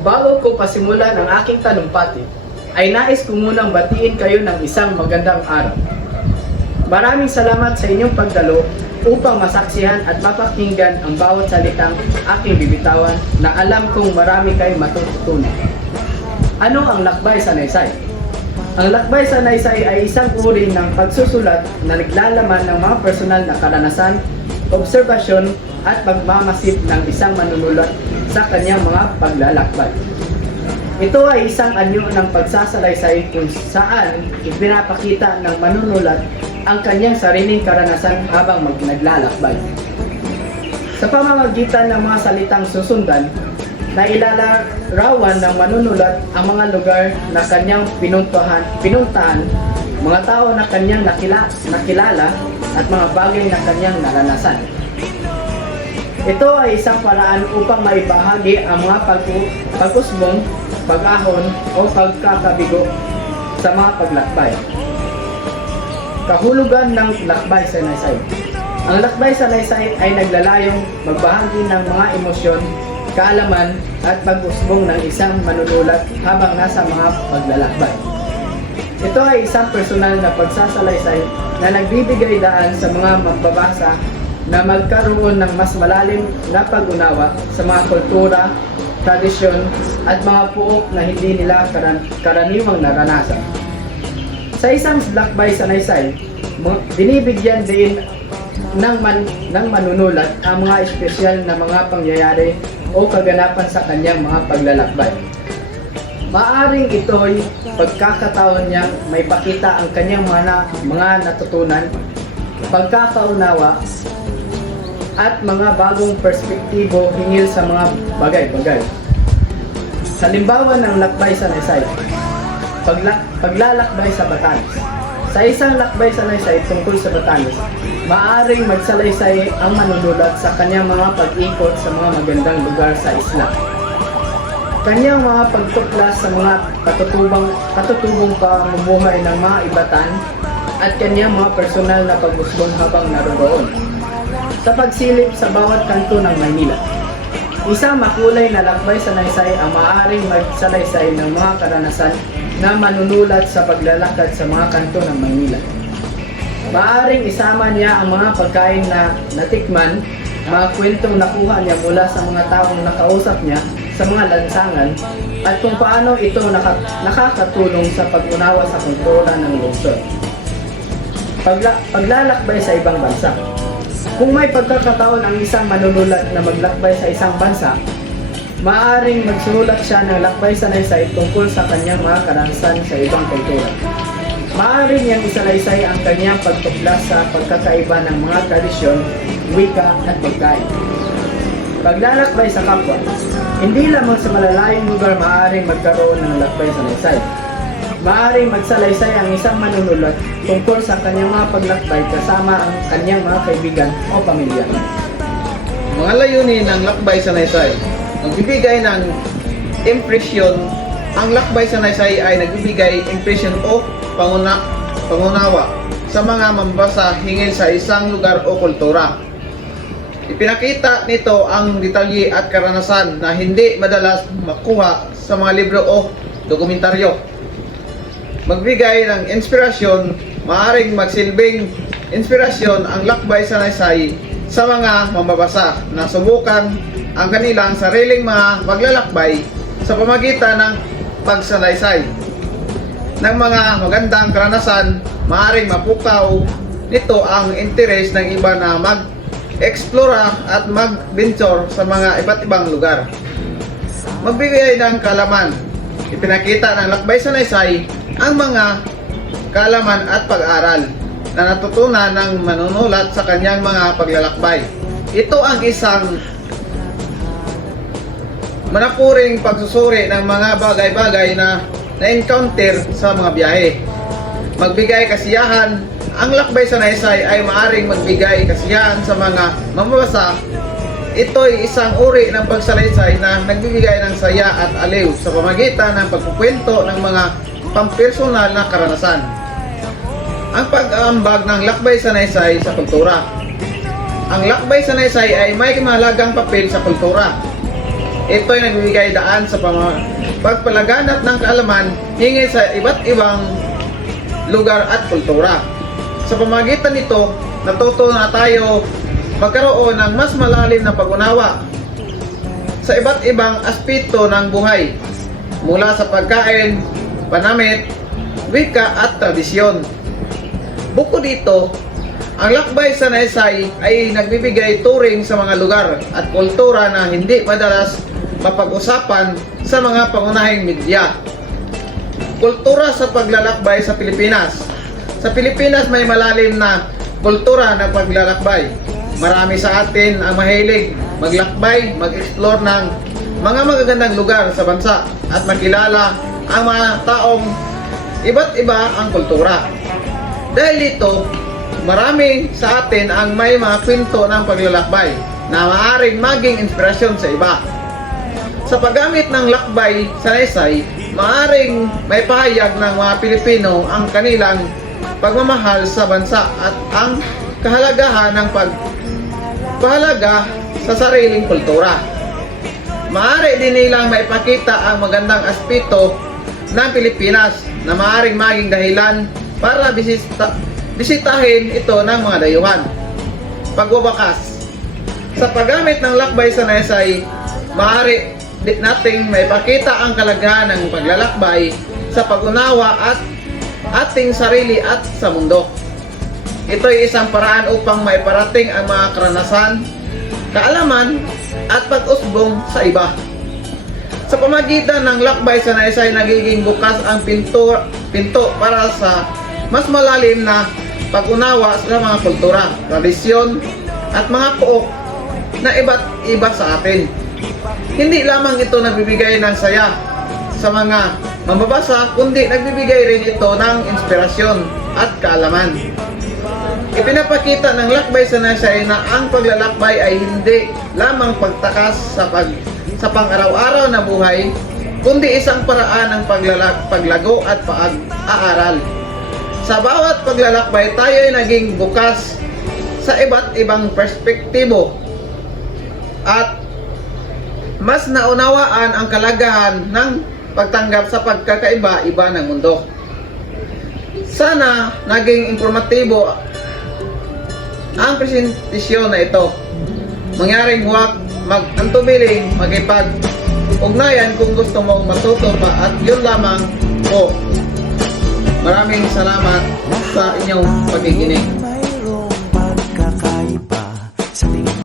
Bago ko pasimulan ang aking talumpati, ay nais ko munang batiin kayo ng isang magandang araw. Maraming salamat sa inyong pagdalo upang masaksihan at mapakinggan ang bawat salitang aking bibitawan na alam kong marami kayong matututunan. Ano ang lakbay sa Naysay? Ang lakbay sa Naysay ay isang uri ng pagsusulat na naglalaman ng mga personal na karanasan, obserbasyon at pagmamasid ng isang manunulat sa kanyang mga paglalakbay. Ito ay isang anyo ng pagsasalaysay kung saan ipinapakita ng manunulat ang kanyang sariling karanasan habang naglalakbay. Sa pamamagitan ng mga salitang susundan, nailalarawan ng manunulat ang mga lugar na kanyang pinuntahan, mga tao na kanyang nakilala at mga bagay na kanyang naranasan. Ito ay isang paraan upang maibahagi ang mga pag-usbong, pag-ahon o pagkakabigo sa mga paglakbay. Kahulugan ng lakbay sa Naysay. Ang lakbay sa Naysay ay naglalayong magbahagi ng mga emosyon, kaalaman at pag-usbong ng isang manunulat habang nasa mga paglalakbay. Ito ay isang personal na pagsasalaysay na nagbibigay daan sa mga magbabasa na magkaroon ng mas malalim na pag-unawa sa mga kultura, tradisyon at mga puok na hindi nila karaniwang naranasan. Sa isang lakbay sa Naysay, binibigyan din ng manunulat ang mga espesyal na mga pangyayari o kaganapan sa kanyang mga paglalakbay. Maaring ito'y pagkakataon niyang may pakita ang kanyang mga natutunan, pagkakaunawa, at mga bagong perspektibo hinggil sa mga bagay-bagay. Halimbawa ng lakbay sa Naysay, paglalakbay sa Batanes. Sa isang lakbay sa Naysay tungkol sa Batanes, maaaring magsalaysay ang manunulat sa kanyang mga pag-ikot sa mga magandang lugar sa isla. Kanyang mga pagtuklas sa mga katutubong pamumuhay ng mga Ibatan at kanyang mga personal na pag-usbong habang naroon sa pagsilip sa bawat kanto ng Maynila. Isang makulay na lakbay sa Naysay ang maaaring magsalaysay ng mga karanasan na manunulat sa paglalakad sa mga kanto ng Maynila. Maaaring isama niya ang mga pagkain na natikman, mga kwentong nakuha niya mula sa mga taong nakausap niya sa mga lansangan, at kung paano ito nakakatulong sa pag-unawa sa kultura ng lungsod. Paglalakbay sa ibang bansa. Kung may pagkakataon ang isang manunulat na maglakbay sa isang bansa, maaaring magsulat siya ng lakbay sa Naysay tungkol sa kanyang mga karanasan sa ibang kultura. Maaaring niyang isalaysay ang kanyang pagtuklas sa pagkakaiba ng mga tradisyon, wika at pagkain. Paglalakbay sa kapwa. Hindi lamang sa malalayong lugar maaaring magkaroon ng lakbay sa Naysay. Maaaring magsalaysay ang isang manunulat tungkol sa kanyang mga paglakbay kasama ang kanyang mga kaibigan o pamilya. Mga layunin ng lakbay sa Naysay. Nagbibigay ng impresyon. Ang lakbay sa Naysay ay nagbibigay impresyon o pangunawa sa mga mambasa hinggil sa isang lugar o kultura. Ipinakita nito ang detalye at karanasan na hindi madalas makuha sa mga libro o dokumentaryo. Magbigay ng inspirasyon. Maaaring magsilbing inspirasyon ang lakbay sa Naysay sa mga mambabasa na subukan ang kanilang sariling mga paglalakbay sa pamagitan ng pagsalaysay ng mga magandang karanasan. Maaaring mapukaw nito ang interes ng iba na mag-explora at mag-venture sa mga iba't ibang lugar. Magbigay ng kaalaman. Ipinakita ng lakbay sa Naysay ang mga kaalaman at pag-aral na natutunan ng manunulat sa kanyang mga paglalakbay. Ito ang isang manapuring pagsusuri ng mga bagay-bagay na na-encounter sa mga biyahe. Magbigay kasiyahan. Ang lakbay sa Naysay ay maaaring magbigay kasiyahan sa mga mamabasa. Ito'y isang uri ng pagsalaysay na nagbibigay ng saya at aliw sa pamagitan ng pagkukwento ng mga pampersonal na karanasan. Ang pag-aambag ng lakbay sa Naysay sa kultura. Ang lakbay sa Naysay ay may mahalagang papel sa kultura. Ito ay nagbibigay daan sa pagpalaganap ng kaalaman hinggil sa iba't ibang lugar at kultura. Sa pamamagitan nito, natuto na tayo magkaroon ng mas malalim na pag-unawa sa iba't ibang aspeto ng buhay, mula sa pagkain, panamit, wika at tradisyon. Bukod dito, ang lakbay sa Naysay ay nagbibigay turing sa mga lugar at kultura na hindi madalas mapag-usapan sa mga pangunahing media. Kultura sa paglalakbay sa Pilipinas. Sa Pilipinas may malalim na kultura ng paglalakbay. Marami sa atin ang mahilig maglakbay, mag-explore ng mga magagandang lugar sa bansa at makilala ang mga taong iba't iba ang kultura. Dahil dito, marami sa atin ang may mga kwento ng paglalakbay na maaaring maging inspirasyon sa iba. Sa paggamit ng lakbay sa Naysay, maaaring may pahayag ng mga Pilipino ang kanilang pagmamahal sa bansa at ang kahalagahan ng pahalaga sa sariling kultura. Maaari din nilang maipakita ang magandang aspeto ng Pilipinas na maaaring maging dahilan para bisitahin ito ng mga dayuhan. Pagwawakas. Sa paggamit ng lakbay sa Naysay, maaari nating maipakita ang kalagahan ng paglalakbay sa pag-unawa at ating sarili at sa mundo. Ito ay isang paraan upang maiparating ang mga karanasan, kaalaman at pag-usbong sa iba. Sa pamagitan ng lakbay sa Naysay, nagiging bukas ang pinto para sa mas malalim na pag-unawa sa mga kultura, tradisyon at mga pook na iba't iba sa atin. Hindi lamang ito nagbibigay ng saya sa mga mambabasa, kundi nagbibigay rin ito ng inspirasyon at kaalaman. Ipinapakita ng lakbay sa Naysay na ang paglalakbay ay hindi lamang pagtakas sa pang-araw-araw na buhay, kundi isang paraan ng paglago at pag-aaral. Sa bawat paglalakbay, tayo ay naging bukas sa iba't ibang perspektibo at mas naunawaan ang kalagahan ng pagtanggap sa pagkakaiba-iba ng mundo. Sana naging informatibo ang presentasyon na ito. Mangyaring huwag mag-antubiling magipag-ugnayan kung gusto mong matuto pa, at yun lamang po. Maraming salamat sa inyong pakikinig.